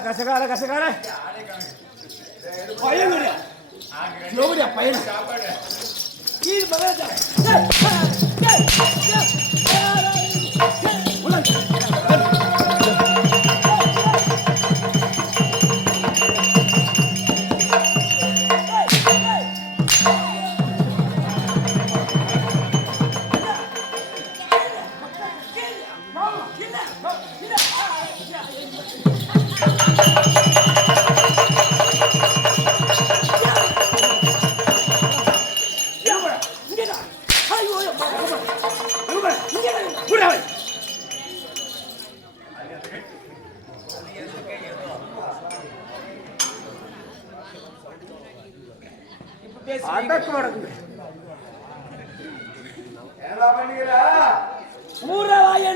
கசகால பையன் எவ்வளோ பையன் கீழ் மகாராஜா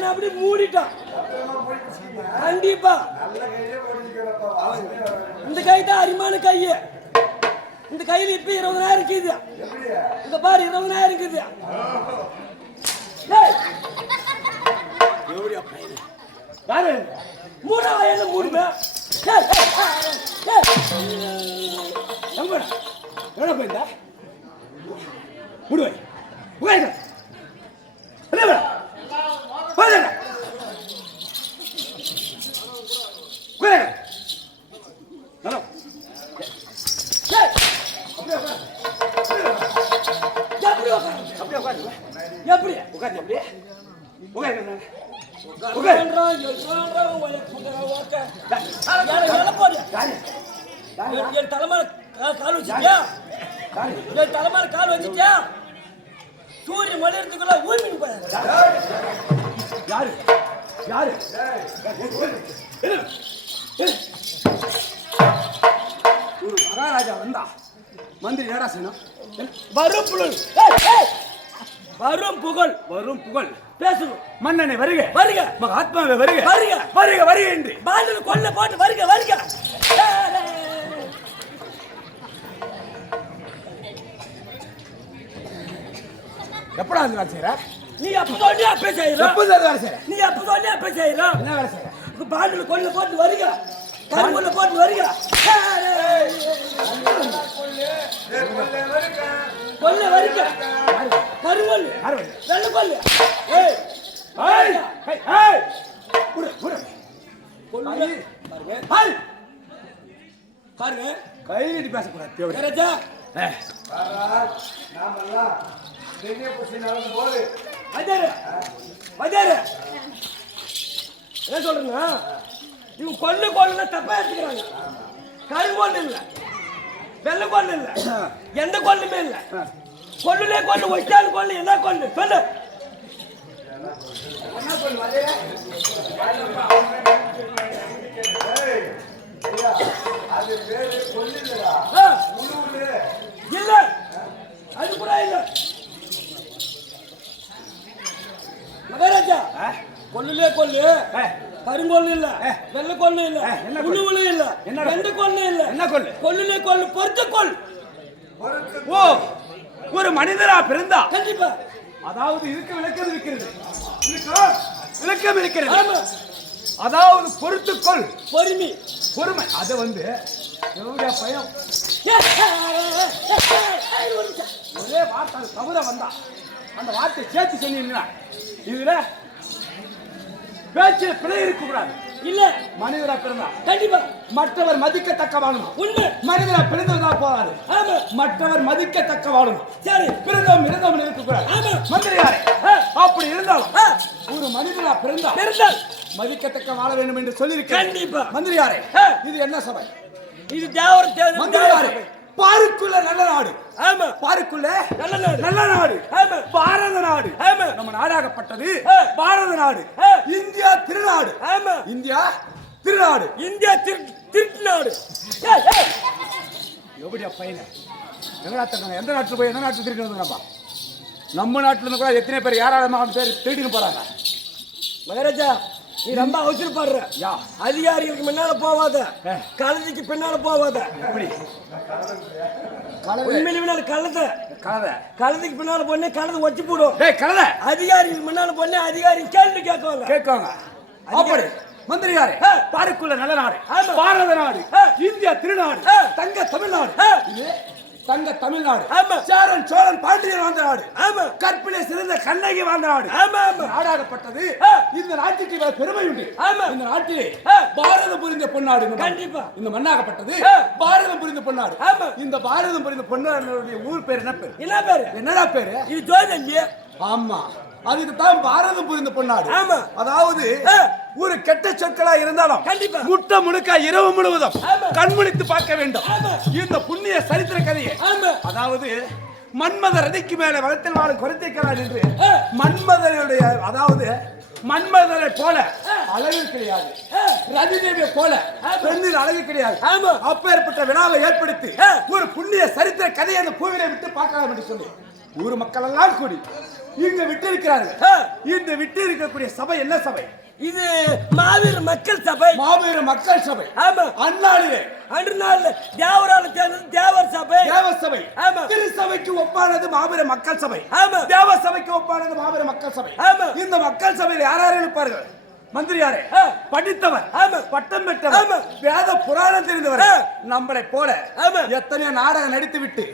அப்படி மூடிட்டான். கண்டிப்பா இந்த கை தான் அரிமான கை. இந்த கையில இப்ப 20,000 இருக்குது. இந்த பாரு 20,000 இருக்குது. மூணா வாயன மூடுமே. எவ்வளோ போயிருந்தா முடிவை எப்படி உட்காந்து எப்படி தலைமையில கால் வச்சுட்டியா? தலைமையில கால் வச்சுட்டியா? சூரியன் மலையத்துக்குள்ள ஊர்மின் போய் யாரு யாரு ஒரு மகாராஜா வந்தா மந்திரி நேரா செய்யணும். வரும் புகழ் வரும் புகழ் வரும் புகழ் பேசணும். மன்னனை வருக வருக, மகாத்மாவை வருக வருக வருக வருக என்று பாண்டில் கொல்ல போட்டு வருக வருக. எப்படா வந்து வேலை செய்யற? நீ அப்ப சொல்லி அப்ப செய்யற. எப்ப வேலை செய்யற? நீ அப்ப சொல்லி அப்ப செய்யற. என்ன வேலை செய்யற? பாண்டில் கொல்ல போட்டு வருக, கருங்கொல்ல போட்டு வருக. கொல்ல வருக கருங்கொல்லு வெள்ள கொல்லு. பாருங்க கை நீட்டி பேசக்கூடாது. என்ன சொல்றீங்க? இவங்க கொல்லு கொல்லுல தப்பா எடுத்துக்கிறாங்க. கருங்கொல்லு இல்ல, வெள்ளை கொல்லு இல்ல, எந்த கொல்லுமே இல்ல. கொல்லுலே கொல்லு, ஒய்யால் கொல்லு. என்ன கொல்லு சொல்லு? இல்ல அது கூட இல்ல மகாராஜா. கொல்லுலே கொல்லு, கருங்கொல்லு இல்ல, வெள்ளை கொல்லு இல்ல, உழுவுல இல்ல, எந்த கொல்லு இல்ல. என்ன கொல்லு? கொல்லுலே கொல்லு, பொறுத்த கொல். ஓ, ஒரு மனிதரா பிறந்தா கண்டிப்பா அதாவது இதுக்கு விளக்கம் இருக்கிறது, விளக்கம் இருக்கிறது. அதாவது பொறுத்துக்கொள், பொறுமை, பொறுமை. அது வந்து பயம். ஒரே வார்த்தை தவிர வந்தா அந்த வார்த்தை சேர்த்து சொன்னீங்கன்னா இதுல பேச்சு பிழை இருக்க கூடாது. இல்ல மனிதரா பிறந்தா கண்டிப்பா மற்றவர் மதிக்கத்தக்க வாழணும். உண்மை. மனிதரா பிறந்ததா போறாரு. ஆமா, மற்றவர் மதிக்கத்தக்க வாழணும். சரி, பிறந்தவன் இருந்தவன் இருக்க கூடாது. ஆமா மந்திரியாரே, அப்படி இருந்தாலும் ஒரு மனிதரா பிறந்தால் மதிக்கத்தக்க வாழ வேண்டும் என்று சொல்லியிருக்கேன். கண்டிப்பா மந்திரியாரே, இது என்ன சபை? இது தேவர் மந்திரியாரே. பாருக்குள்ள நல்ல நாடு. ஆமா, பாருக்குள்ள நல்ல நாடு, நல்ல நாடு. ஆமா, பாரத நாடு. ஆமா, நம்ம நாடாகப்பட்டது பாரத நாடு, இந்தியா திருநாடு. ஆமா, இந்தியா திருநாடு, இந்தியா திருநாடு. எப்படியா பையன எந்த நாட்டுல போய் எந்த நாட்டுல திருட்டு வந்து நம்ம நாட்டுல இருந்து கூட எத்தனை பேர் யாராலும் பேர் திருடின்னு போறாங்க. மகாராஜா, நீ ரொம்ப அவசரப்படுற. அதிகாரிகளுக்கு முன்னால போவாத, கழுதைக்கு பின்னால போவாத. எப்படி உண்மையில கழுதைக்கு பின்னால போனே கழுதை வச்சு போடும். அதிகாரிகளுக்கு முன்னால போனே அதிகாரி கேள்வி கேட்குவாங்க. அப்படி மந்திரியாரே பாருக்குள்ள நல்ல நாடு பாரத நாடு இந்தியா திருநாடு தங்க தமிழ்நாடு தங்க தமிழ்நாடு சேரன் சோழன் பாண்டியன் வாழ்ந்த நாடு கற்பிலே சிறந்த கண்ணகி வாழ்ந்த நாடு நாடாகப்பட்டது இந்த நாட்டுக்கு பெருமை உண்டு இந்த நாட்டிலே பாரதம் புரிந்த பொன்னாடு கண்டிப்பா இந்த மண்ணாகப்பட்டது பாரதம் புரிந்த பொன்னாடு இந்த பாரதம் புரிந்த பொன்னாடுடைய ஊர் பேர் என்ன பேர் என்னடா பேரு இது ஜோதி ஆமா அதுக்கு தான் பாரதம் புரிந்த பொன்னாடு அதாவது ஒரு கெட்ட சொற்களா இருந்தாலும் கண்டிப்பா முட்ட முழுக்க இரவு முழுவதும் கண்முழித்து பார்க்க வேண்டும் இந்த புண்ணிய சரித்திர கதையை அதாவது மன்மத ரதிக்கு மேல வளத்தில் வாழும் குறைத்திருக்கிறார் என்று மன்மதனுடைய அதாவது மன்மதனை போல அழகு கிடையாது ரதி தேவியை போல பெண்ணின் அழகு கிடையாது அப்பேற்பட்ட விழாவை ஏற்படுத்தி ஒரு புண்ணிய சரித்திர கதையை அந்த கோவிலை விட்டு பார்க்கலாம் என்று சொல்லி ஊர் மக்கள் எல்லாம் கூடி இங்க விட்டு இருக்கிறார்கள் இந்த விட்டு இருக்கக்கூடிய சபை என்ன சபை இது மாவீர மக்கள் சபை ஆமா அந்நாளிலே அன்று தேவரால தேவர் சபை திருச்சபைக்கு ஒப்பானது மாவீர மக்கள் சபை தேவ சபைக்கு ஒப்பானது மாவீர மக்கள் சபை இந்த மக்கள் சபையில் யார் இருப்பார்கள் மந்திரியாரே படித்தவர் பட்டம் பெற்றவர் வேத புராணம் தெரிந்தவர் நம்மளை போல எத்தனையோ நாடகம் நடித்து விட்டு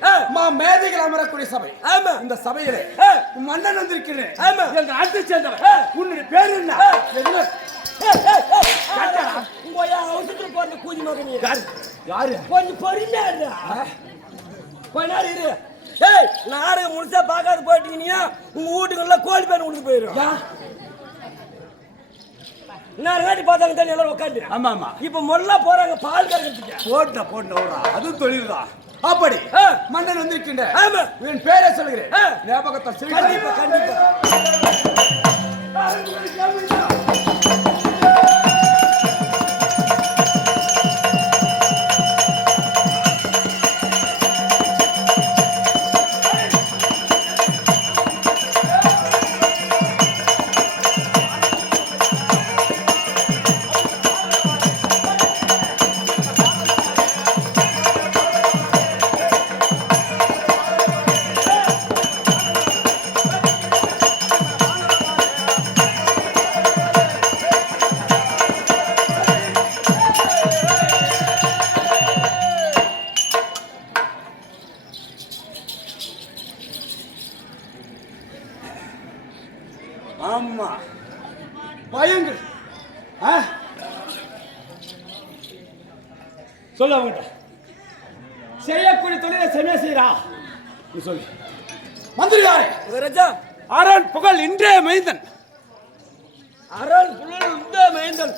மேதைகள் அமரக்கூடிய சபை இந்த சபையிலே மன்னன் வந்திருக்கிறேன் எங்க நாட்டை சேர்ந்தவர் உன்னுடைய பேர் என்ன நாடகம் முழுசா பார்க்காத போயிட்டீங்கன்னா உங்க வீட்டுக்குள்ள கோழி பேர் உனக்கு போயிடும் பார்த்தாங்க தண்ணி எல்லாரும் உட்காந்து ஆமா ஆமா இப்ப மொல்லா போறாங்க பால் கறக்கிறதுக்கு போட்ட அது தொழில் தான் அப்படி மன்னன் வந்திருக்கின்ற என் பேரை சொல்கிறேன் ஞாபகத்தை கண்டிப்பா ஆமா பயங்கள் சொல்ல அவங்கிட்ட செய்யக்கூடிய தொழிலை செம்மையா செய்யறா சொல்லு மந்திரியாரே ராஜா அரண் புகழ் இன்றே மைந்தன் அரண் புகழ் இன்றே மைந்தன்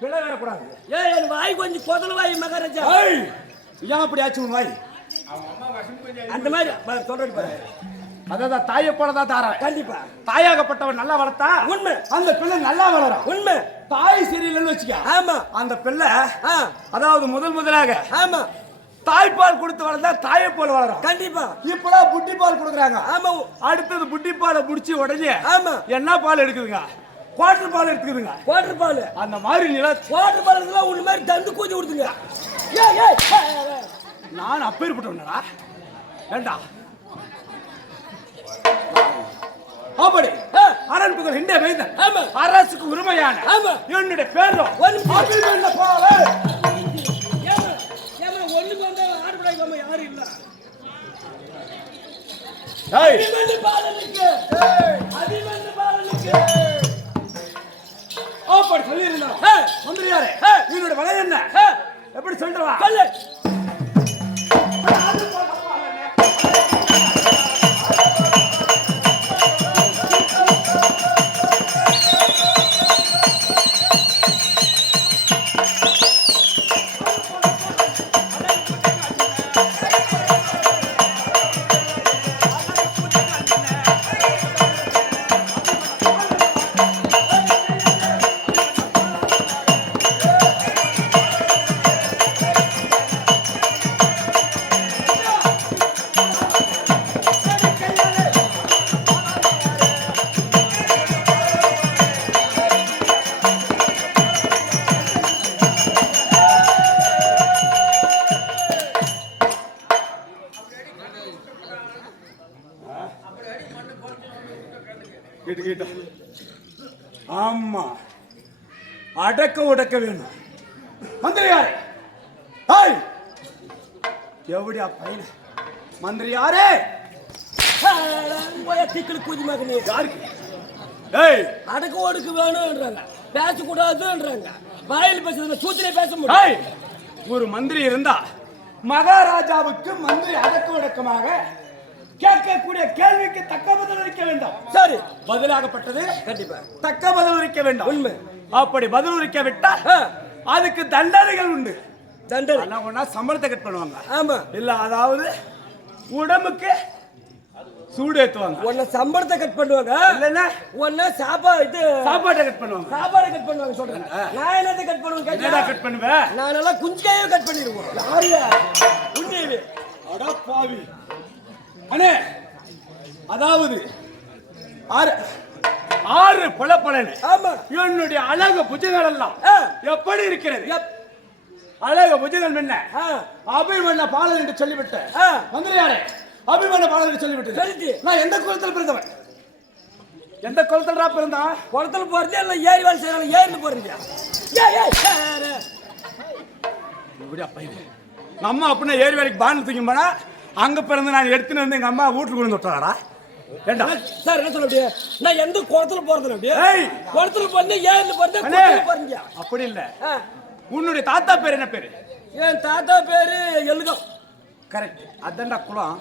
பிழை வரக்கூடாது என் வாய் கொஞ்சம் கொதல் வாய் மகாராஜா ஏன் அப்படி ஆச்சு உன் வாய் அந்த மாதிரி சொல்றது பாரு அதான் தாயை போலதான் தாரா கண்டிப்பா தாயாகப்பட்டவன் நல்லா வளர்த்தா உண்மை அந்த பிள்ளை நல்லா வளரும் உண்மை தாய் சரியில்லைன்னு வச்சுக்க ஆமா அந்த பிள்ளை அதாவது முதலாக ஆமா தாய்ப்பால் கொடுத்து வளர்ந்தா தாயை போல வளரும் கண்டிப்பா இப்பதான் புட்டி பால் கொடுக்குறாங்க ஆமா அடுத்தது புட்டி பாலை முடிச்சு உடனே ஆமா என்ன பால் எடுக்குதுங்க குவார்டர் பால் எடுத்துக்குதுங்க குவார்டர் பால் அந்த மாதிரி நில குவார்டர் பால் எல்லாம் உள்ள மாதிரி தந்து கூதி கொடுத்துங்க நான் அப்பேற்பட்டவனா வேண்டா அப்படி அரண்புகள் இண்டே மைந்தன் அரசுக்கு உரிமையான என்னுடைய பேரும் ஒண்ணுக்கு வந்தா ஆடுபடாம யாரும் இல்ல அப்படி சொல்லி இருந்தான் மந்திரியாரே என்னோட வலை என்ன எப்படி சொல்றவா ஆமா, அடக்க உடக்க வேணும். மந்திரியாரே, ஹாய், எவடியா பையன்? மந்திரியாரே, போய் திக்கல் குதி மகனே. யாருக்கு? ஏய், அடக்க ஒடுக்கு வேணும்ன்றாங்க, பேசக்கூடாதுன்றாங்க. வாயில் பேசுறதுல சூத்திரே பேச ஏய், முடியும். ஒரு மந்திரி இருந்தா மகாராஜாவுக்கு மந்திரி அடக்க உடக்கமாக கேட்கக்கூடிய கேள்விக்கு தக்க பதில் அளிக்க வேண்டும். சரி, பதிலாகப்பட்டது கண்டிப்பா தக்க பதில் அளிக்க வேண்டும். உண்மை. அப்படி பதில் அளிக்க விட்டால் அதுக்கு தண்டனைகள் உண்டு. தண்டனை ஆனா ஒண்ணா சம்பளத்தை கட் பண்ணுவாங்க. ஆமா, இல்ல அதாவது உடம்புக்கு சூடு ஏத்துவாங்க. உன்னை சம்பளத்தை கட் பண்ணுவாங்க, இல்லன்னா உன்னை சாப்பாட்டை கட் பண்ணுவாங்க. சாப்பாடு கட் பண்ணுவாங்க. சொல்றேன், நான் என்னத்தை கட் பண்ணுவேன்? என்னடா கட் பண்ணுவேன்? நான் எல்லாம் குஞ்சுக்கையே கட் பண்ணிடுவோம். யாரு உண்மையே? அட பாவி அண்ணே, அதாவது ஆறு பழப்பழனு. ஆமா, என்னுடைய அழகு புஜங்கள் எல்லாம் எப்படி இருக்கிறது? அழகு புஜங்கள் என்ன அபிமன்ன பாலன் என்று சொல்லிவிட்டு மந்திரியாரே, அபிமன்ன பாலன் என்று சொல்லிவிட்டு நான் எந்த குலத்தில் பிறந்தவன்? எந்த குலத்துல பிறந்தா? குளத்துல போறது இல்ல, ஏரி வேலை செய்யறாங்க, ஏரின்னு போறீங்க. நம்ம அப்படின்னா ஏரி வேலைக்கு பானு தூக்கி போனா அங்க பிறந்து நான் எடுத்துன்னு வந்து எங்க அம்மா வீட்டுக்கு கொண்டு விட்டாரா? ஏண்டா சார் என்ன சொல்ல முடியும்? நான் எந்த குளத்துல போறது அப்படியே குளத்துல போறது, ஏரின்னு போறது போறீங்க. அப்படி இல்ல. உன்னுடைய தாத்தா பேர் என்ன பேரு? என் தாத்தா பேரு எல்கம். கரெக்ட், அதான்டா குலம்.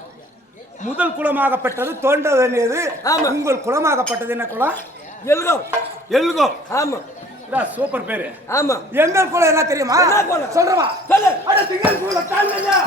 முதல் குலமாகப்பட்டது தோன்ற வேண்டியது. உங்கள் குலமாகப்பட்டது என்ன குலம்? எல்கம். எல்கம். ஆமா, சூப்பர் பேரு. ஆமா. எங்க குலம் என்ன தெரியுமா? சொல்றவா சொல்லு. அட திங்கள் குலம் தாங்கயா.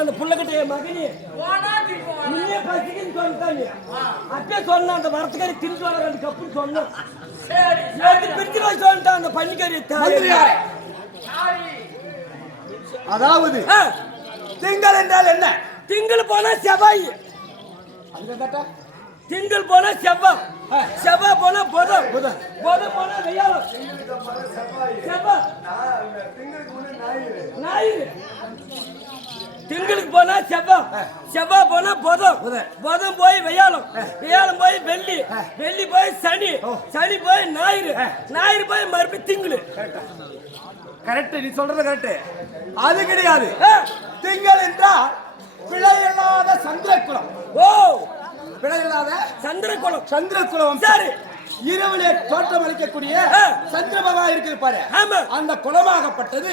அந்த புள்ளகிட்ட மகனே நீயே பசிக்குன்னு சொல்லிட்டாங்க. அப்பே சொன்ன அந்த வரத்துக்காரி திரிச்சு வர 2 கப்பு சொன்ன பிரிச்சு வச்சு சொல்லிட்டான் அந்த பன்னிக்காரி. அதாவது திங்கள் என்றால் என்ன? திங்கள் போனா செவ்வாய், திங்கள் போனா செவ்வாய், செவ்வாய் போனா புதன், புதன் போனா வெய்யாலம், செவ்வாய் ஞாயிறு. திங்களுக்கு போனா செவ்வாய், செவ்வாய் போனா புதன், புதன் போய் வெய்யாலம், வெய்யாலம் போய் வெள்ளி, வெள்ளி போய் சனி, சனி போய் ஞாயிறு, ஞாயிறு போய் மறுபடியும் திங்கள். கரெக்ட், நீ சொல்றது கரெக்ட். அது கிடையாது. திங்கள் என்றால் பிழை இல்லாத சந்திரகுலம். ஓ, பிழை இல்லாத சந்திரகுலம். சந்திரகுலம். சரி, இரவிலே தோற்றம் அளிக்கக்கூடிய சந்திர பகவான் இருக்குது பாரு. ஆமா, அந்த குலமாகப்பட்டது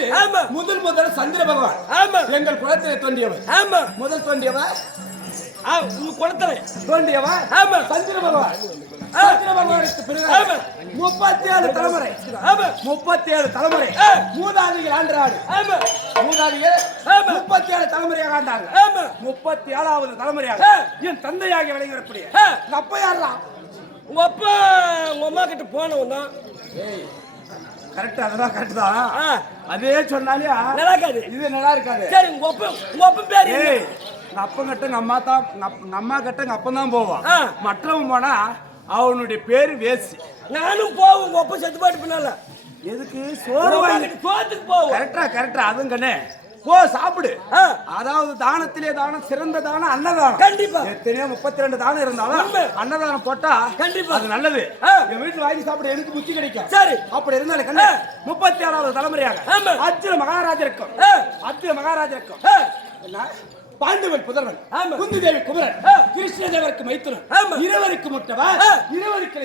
முதல் சந்திர பகவான். ஆமா, எங்கள் குலத்திலே தோன்றியவர். ஆமா, முதல் தோன்றியவர் குளத்துல தோன்றியவர். ஆமா, சந்திர பகவான். சந்திர பகவானுக்கு பிறகு 37 தலைமுறை. 37 தலைமுறை மூதாதிகள் ஆண்டாடு. மூதாதிகள் 37 தலைமுறையாக ஆண்டாங்க. 37வது தலைமுறையாக என் தந்தையாக விளங்கக்கூடிய உங்க அப்பா யாரா? உங்க அப்பா உங்க அம்மா கிட்ட போனவன் தான். கரெக்ட், அதெல்லாம் கரெக்ட் தான். அதே சொன்னாலே நல்லா இருக்காது, இது நல்லா இருக்காது. சரி, உங்க அப்பா பேரு எங்க அப்பா கிட்ட எங்க அம்மா தான், எங்க அம்மா கிட்ட எங்க அப்பா தான் போவான். மற்றவன் போனா அவனுடைய பேரு வேசி. நானும் போவோம். உங்க அப்பா செத்து போயிட்டு பின்னால எதுக்கு? சோறு வாங்கிட்டு சோத்துக்கு போவோம். கரெக்டா அதுவும் கண்ணே. போ சாப்பிடு. அதாவது தானத்திலே தானம் சிறந்த தானம் அன்னதானம். கண்டிப்பா. எத்தனையோ 32 தானம் இருந்தாலும் அன்னதானம் போட்டா கண்டிப்பா அது நல்லது. என் வீட்டுல வாங்கி சாப்பிட எனக்கு புத்தி கிடைக்கும். சரி, அப்படி இருந்தாலும் கண்ணே 37வது தலைமுறையாக அர்ஜுன மகாராஜருக்கும் என்ன பாண்டவன் புதல்வன் குந்தி தேவி குமரன் கிருஷ்ண தேவருக்கு மைத்துனன் இருவருக்கு முட்டவர் இருவருக்கு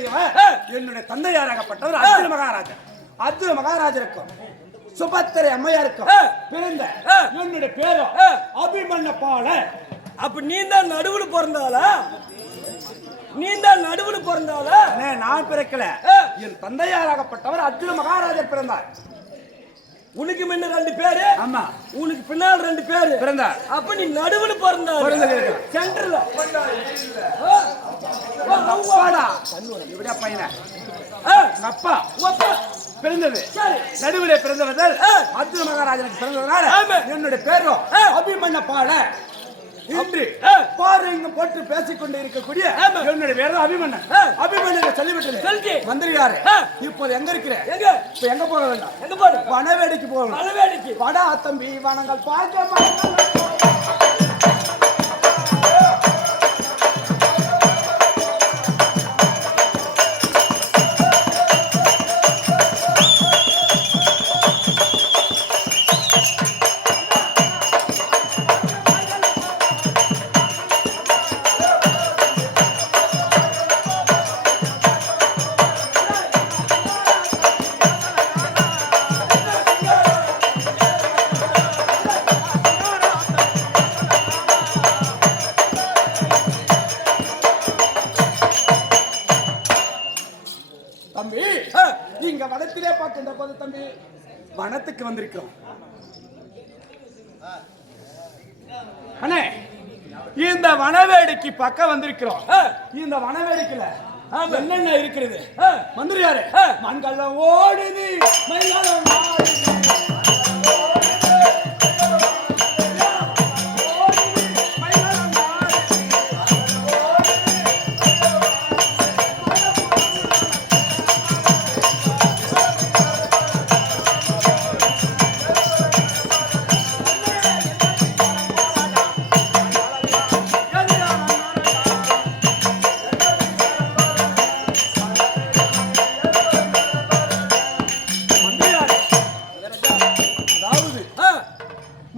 என்னுடைய தந்தையாராகப்பட்டவர் அர்ஜுன மகாராஜர். அர்ஜுன மகாராஜருக்கும் சுபத்திரை அம்மையாருக்கும் பிறந்த என்னுடைய பேரும் அபிமன்ய பால. அப்ப நீ தான் நடுவுல பிறந்தாளா? நீ தான் நடுவுல பிறந்தாளா? நான் பிறக்கல, என் தந்தையாராகப்பட்டவர் அர்ஜுன மகாராஜர் பிறந்தார். உனக்கு முன்ன 2 பேரு, ஆமா, உனக்கு பின்னால் 2 பேரு பிறந்தார். அப்ப நீ நடுவுல பிறந்தா சென்டர்ல பையன அப்பா பிறந்தது நடுவிலே பிறந்தவர்கள் அர்ஜுன மகாராஜனுக்கு பிறந்ததுனால என்னுடைய பேரும் அபிமன்ய பாட. இன்று பாருங்க போட்டு பேசிக்கொண்டு இருக்கக்கூடிய என்னுடைய பேரும் அபிமன்னன். அபிமன்னன் சொல்லிவிட்டது மந்திரியாரு. இப்போது எங்க இருக்கிறேன்? இப்ப எங்க போக வேண்டாம், எங்க போற? வனவேடிக்கு போகணும். வனவேடிக்கு வடா தம்பி வனங்கள் பார்க்க தம்பி. இங்க வனத்திலே பார்க்கின்ற போது தம்பி வனத்துக்கு வந்திருக்கிறோம். அண்ணே, இந்த வனவேடிக்கு பக்கம் வந்திருக்கிறோம். இந்த வனவேடிக்கையில என்னென்ன இருக்கிறது மந்திரியாரே? மண்கல்லம் ஓடுது, மயிலாலம் ஆடுது.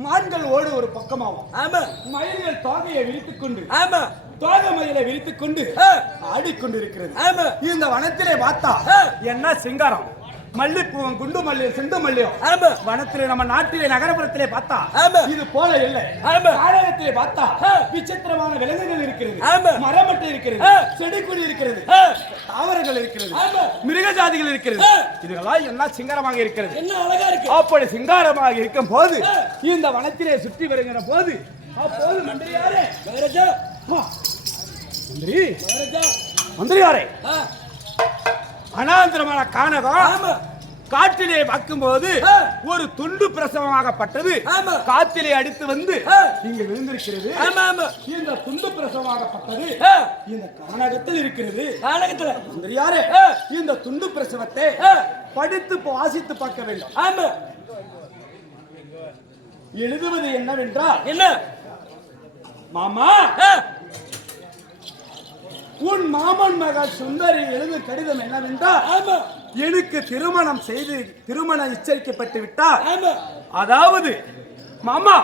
மான்கள் ஓடு ஒரு பக்கமாகும். ஆமா, மயில்கள் தோகையை விரித்துக் கொண்டு, ஆமா, தோகை மயிலை விரித்துக் கொண்டு ஆடிக்கொண்டு இருக்கிறது. ஆமா, இந்த வனத்திலே பார்த்தா என்ன சிங்காரம், மல்லிப்பூவும் குண்டு மல்லியும் செண்டு மல்லியும். ஆமா, வனத்திலே நம்ம நாட்டிலே நகரப்புறத்திலே பார்த்தா ஆமா இது போல இல்லை. ஆமா, காடகத்திலே பார்த்தா விசித்திரமான விலங்குகள் இருக்கிறது. ஆமா, மரமட்டை இருக்கிறது, செடி கொடி இருக்கிறது, தாவரங்கள் இருக்கிறது, மிருக ஜாதிகள் இருக்கிறது. இதுகளாம் என்ன சிங்காரமாக இருக்கிறது, என்ன அழகா இருக்கு. அப்படி சிங்காரமாக இருக்கும் போது இந்த வனத்திலே சுற்றி வருகிற போது அப்போது மந்திரியாரே, மகாராஜா, மந்திரி மந்திரியாரே, அனாந்திரமான கானகம் காட்டிலே பார்க்கும்போது ஒரு துண்டு பிரசவமாகப்பட்டது காத்திலே அடித்து வந்து இங்க விழுந்திருக்கிறது. இந்த துண்டு பிரசவமாகப்பட்டது இந்த கானகத்தில் இருக்கிறது. கானகத்தில் மந்திரியாரே, இந்த துண்டு பிரசவத்தை படித்து வாசித்து பார்க்க வேண்டும். ஆமா, எழுதுவது என்னவென்றால், என்ன மாமா, உன் மாமன் மகள் சுந்தரி எழுதும் கடிதம் என்னவென்றால், எனக்கு திருமணம் செய்து திருமணம் எச்சரிக்கப்பட்டு விட்டார். அதாவது மாமா,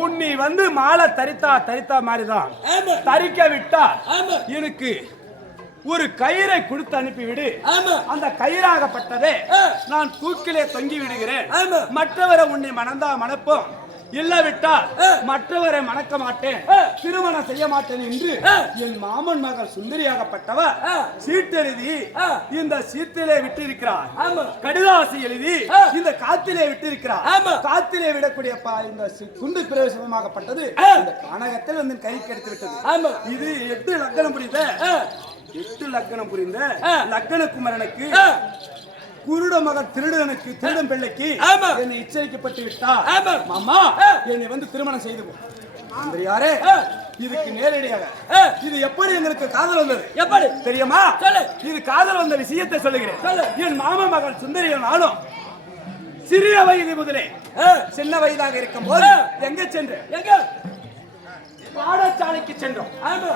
உன்னை வந்து மாலை தரித்தா மாதிரிதான் தரிக்க விட்டா எனக்கு ஒரு கயிறை கொடுத்து அனுப்பிவிடு. அந்த கயிறாகப்பட்டதே நான் தூக்கிலே தொங்கி விடுகிறேன். மற்றவரை உன்னை மணந்தா மணப்போம், இல்லாவிட்டால் மற்றவரை மணக்க மாட்டேன், திருமணம் செய்ய மாட்டேன் என்று என் மாமன் மகள் சுந்தரியாகப்பட்டவர் சீட்டெழுதி இந்த சீட்டிலே விட்டு இருக்கிறார். கடிதாசி எழுதி இந்த காத்திலே விட்டு இருக்கிறார். காத்திலே விடக்கூடிய இந்த குண்டு பிரவேசமாகப்பட்டது இந்த கானகத்தில் வந்து கை கெடுத்து விட்டது. இது 8 லக்கணம் புரிந்த 8 லக்கணம் புரிந்த லக்கண குமரனுக்கு, குருட மகன் திருடனுக்கு, திருடன் பிள்ளைக்கு என்னை எச்சரிக்கப்பட்டு விட்டார். மாமா, என்னை வந்து திருமணம் செய்து மந்திரியாரே, இதுக்கு நேரடியாக இது எப்படி எங்களுக்கு காதல் வந்தது எப்படி தெரியுமா? இது காதல் வந்த விஷயத்தை சொல்லுகிறேன். என் மாமா மகன் சுந்தரியும் நானும் சிறிய வயது முதலே சின்ன வயதாக இருக்கும் போது எங்க சென்று பாடசாலைக்கு சென்றோம்.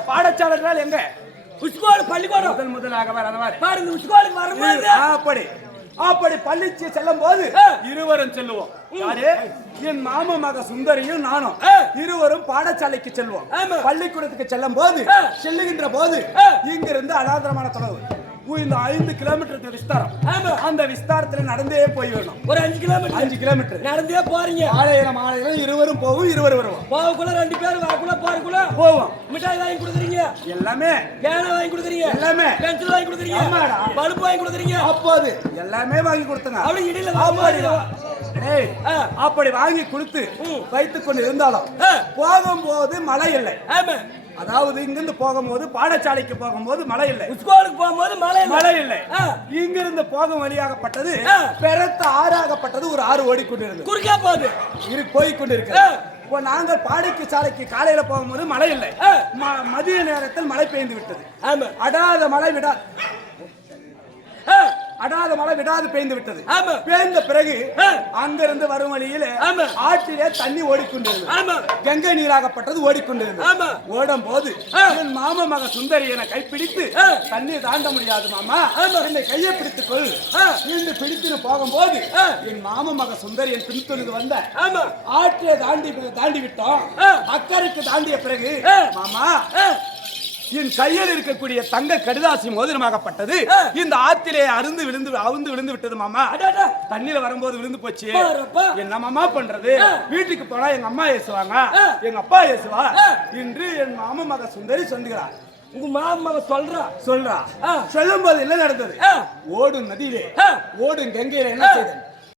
பாடசாலை எங்க? பள்ளிக்கூடம் முதலாக வரும்போது அப்படி பள்ளிக்கு செல்லும் போது இருவரும் செல்லுவோம். என் மாமா மக சுந்தரியும் நானும் இருவரும் பாடசாலைக்கு செல்வோம். பள்ளிக்கூடத்துக்கு செல்லும் போது செல்லுகின்ற போது இங்கிருந்து அனாதரமான தொலைவு இந்த 5 கிலோமீட்டர் விஸ்தாரம். ஆமா. அந்த விஸ்தாரத்துல நடந்தே போய் வரணும். ஒரு 5 கிலோமீட்டர். 5 கிலோமீட்டர் நடந்தே போறீங்க. மாலையில இருவரும் போவோம், இருவர் வருவோம். போகக்குள்ள 2 பேர் வரக்குள்ள போறக்குள்ள போவோம். மிட்டாய் வாங்கி கொடுக்குறீங்க. எல்லாமே பேனா வாங்கி கொடுக்குறீங்க. எல்லாமே பென்சில் வாங்கி கொடுக்குறீங்க. ஆமாடா. பல்ப் வாங்கி கொடுக்குறீங்க. அப்போது எல்லாமே வாங்கி கொடுத்தங்க. அப்படி இடையில டேய், அப்படி வாங்கி கொடுத்து வைத்துக் கொண்டு இருந்தாலும் போகும்போது மழை இல்லை. ஆமா. அதாவது இங்கிருந்து போகும்போது பாடசாலைக்கு போகும்போது மழை இல்லை, ஸ்கூலுக்கு போகும்போது மழை இல்லை. இங்கிருந்து போகும் வழியாகப்பட்டது பெருத்த ஆறாகப்பட்டது ஒரு ஆறு ஓடிக்கொண்டிருந்தது. குறுக்கே போகுது போய்கொண்டிருக்கு. இப்போ நாங்கள் பாடக்கு சாலைக்கு காலையில போகும்போது மழை இல்லை. மதிய நேரத்தில் மழை பெய்து விட்டது. ஆமா. அடாத மழை விடாது பெய்து விட்டது. பெய்த பிறகு அங்கிருந்து வரும் வழியில் ஆற்றிலே தண்ணி ஓடிக்கொண்டிருந்தது. கங்கை நீராகப்பட்டது ஓடிக்கொண்டிருந்தது. ஓடும் போது என் மாமா மக சுந்தரி என கைப்பிடித்து தண்ணீர் தாண்ட முடியாது மாமா, என்னை கையை பிடித்துக் கொள் என்று பிடித்து போகும்போது என் மாமா மக சுந்தரி என் பிடித்தொழுது வந்த ஆற்றிலே தாண்டி விட்டோம். அக்கறைக்கு தாண்டிய பிறகு மாமா என் கையில் இருக்கக்கூடிய தங்க கடிதாசி மோதிரமாகப்பட்டது இந்த ஆத்திலே அவுந்து விழுந்து விட்டது மாமா. தண்ணியில வரும்போது விழுந்து போச்சு. என்ன மாமா பண்றது? வீட்டுக்கு போனா எங்க அம்மா ஏசுவாங்க, எங்க அப்பா ஏசுவா என்று என் மாமா மக சுந்தரி சொல்லுகிறார். உங்க மாமா சொல்றா சொல்லும் போது என்ன நடந்தது? ஓடும் நதியிலே ஓடும் கங்கையில என்ன செய்தேன்?